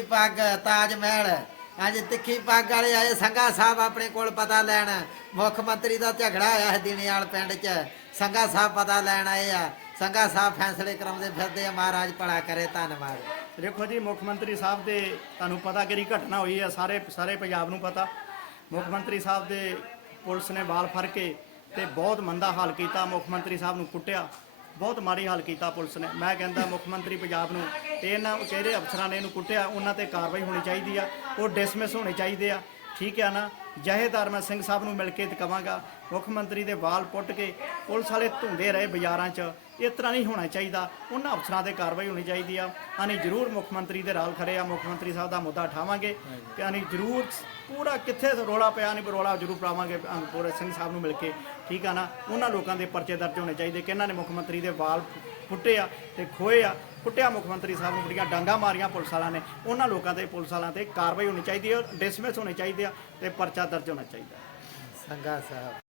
ਪੱਗ, ਤਾਜ ਮਹਿਲ। ਅੱਜ ਤਿੱਖੀ ਪੱਗ ਵਾਲੇ ਆਏ, ਸੰਘਾ ਸਾਹਿਬ ਆਪਣੇ ਕੋਲ ਪਤਾ ਲੈਣ। ਮੁੱਖ ਮੰਤਰੀ ਦਾ ਝਗੜਾ ਹੋਇਆ ਹੈ ਦਿਨਿਆਲ ਪਿੰਡ 'ਚ। ਸੰਘਾ ਸਾਹਿਬ ਪਤਾ ਲੈਣ ਆਏ ਆ। ਸੰਘਾ ਸਾਹਿਬ ਫੈਸਲੇ ਕਰਾਉਂਦੇ ਫਿਰਦੇ ਆ। ਮਹਾਰਾਜ ਭਲਾ ਕਰੇ, ਧੰਨਵਾਦ। ਦੇਖੋ ਜੀ, ਮੁੱਖ ਮੰਤਰੀ ਸਾਹਿਬ ਦੇ ਤੁਹਾਨੂੰ ਪਤਾ ਕਿਹੜੀ ਘਟਨਾ ਹੋਈ ਹੈ ਸਾਰੇ ਸਾਰੇ ਪੰਜਾਬ ਨੂੰ ਪਤਾ। ਮੁੱਖ ਮੰਤਰੀ ਸਾਹਿਬ ਦੇ ਪੁਲਿਸ ਨੇ ਵਾਲ ਫੜ ਕੇ ਤੇ ਬਹੁਤ ਮੰਦਾ ਹਾਲ ਕੀਤਾ। ਮੁੱਖ ਮੰਤਰੀ ਸਾਹਿਬ ਨੂੰ ਕੁੱਟਿਆ। ਬਹੁਤ ਮਾੜੀ ਹਾਲ ਕੀਤਾ ਪੁਲਿਸ ਨੇ। ਮੈਂ ਕਹਿੰਦਾ ਮੁੱਖ ਮੰਤਰੀ ਪੰਜਾਬ ਨੂੰ ਤੇ ਇਹਨਾਂ ਜਿਹੜੇ ਅਫਸਰਾਂ ਨੇ ਇਹਨੂੰ ਕੁੱਟਿਆ, ਉਹਨਾਂ ਤੇ ਕਾਰਵਾਈ ਹੋਣੀ ਚਾਹੀਦੀ ਆ, ਉਹ ਡਿਸਮਿਸ ਹੋਣੇ ਚਾਹੀਦੇ ਆ। ਠੀਕ ਆ ਨਾ? ਜਹੇਦਾਰ ਮੈਂ ਸਿੰਘ ਸਾਹਿਬ ਨੂੰ ਮਿਲ ਕੇ ਤੇ ਕਵਾਂਗਾ, ਮੁੱਖ ਮੰਤਰੀ ਦੇ ਵਾਲ ਪੁੱਟ ਕੇ ਪੁਲਿਸ ਵਾਲੇ ਧੁੰਦੇ ਰਹੇ ਬਾਜ਼ਾਰਾਂ 'ਚ। ਇਸ ਤਰ੍ਹਾਂ ਨਹੀਂ ਹੋਣਾ ਚਾਹੀਦਾ। ਉਹਨਾਂ ਅਫਸਰਾਂ ਤੇ ਕਾਰਵਾਈ ਹੋਣੀ ਚਾਹੀਦੀ ਆ। ਅਸੀਂ ਜ਼ਰੂਰ ਮੁੱਖ ਮੰਤਰੀ ਦੇ ਰਾਲ ਖੜੇ ਆ। ਮੁੱਖ ਮੰਤਰੀ ਸਾਹਿਬ ਦਾ ਮੁੱਦਾ ਉਠਾਵਾਂਗੇ ਕਿ ਅਸੀਂ ਜ਼ਰੂਰ ਪੂਰਾ ਕਿੱਥੇ ਰੋਲਾ ਪਿਆ ਨਹੀਂ ਰੋਲਾ ਜ਼ਰੂਰ ਪਾਵਾਂਗੇ ਅਹ ਪੂਰੇ ਸਿੰਘ ਸਾਹਿਬ ਨੂੰ ਮਿਲ ਕੇ। ਠੀਕ ਆ ਨਾ? ਉਹਨਾਂ ਲੋਕਾਂ ਦੇ ਪਰਚੇ ਦਰਜ ਹੋਣੇ ਚਾਹੀਦੇ। ਕਿ ਇਹਨਾਂ ਨੇ ਮੁੱਖ ਮੰਤਰੀ ਦੇ ਵਾਲ ਪੁੱਟੇ ਆ ਤੇ ਖੋਏ ਆ? ਕੁੱਟਿਆ ਮੁੱਖ ਮੰਤਰੀ ਸਾਹਿਬ ਨੂੰ ਬੜੀਆਂ ਡਾਂਗਾ ਮਾਰੀਆਂ ਪੁਲਿਸ ਵਾਲਿਆਂ ਨੇ। ਉਹਨਾਂ ਲੋਕਾਂ ਤੇ ਪੁਲਿਸ ਵਾਲਿਆਂ ਤੇ ਕਾਰਵਾਈ ਹੋਣੀ ਚਾਹੀਦੀ ਹੈ ਡਿਸਮਿਸ ਹੋਣੇ ਚਾਹੀਦੇ ਆ ਤੇ ਪਰਚਾ ਦਰਜ ਹੋਣਾ ਚਾਹੀਦਾ ਸੰਘਾ ਸਾਹਿਬ।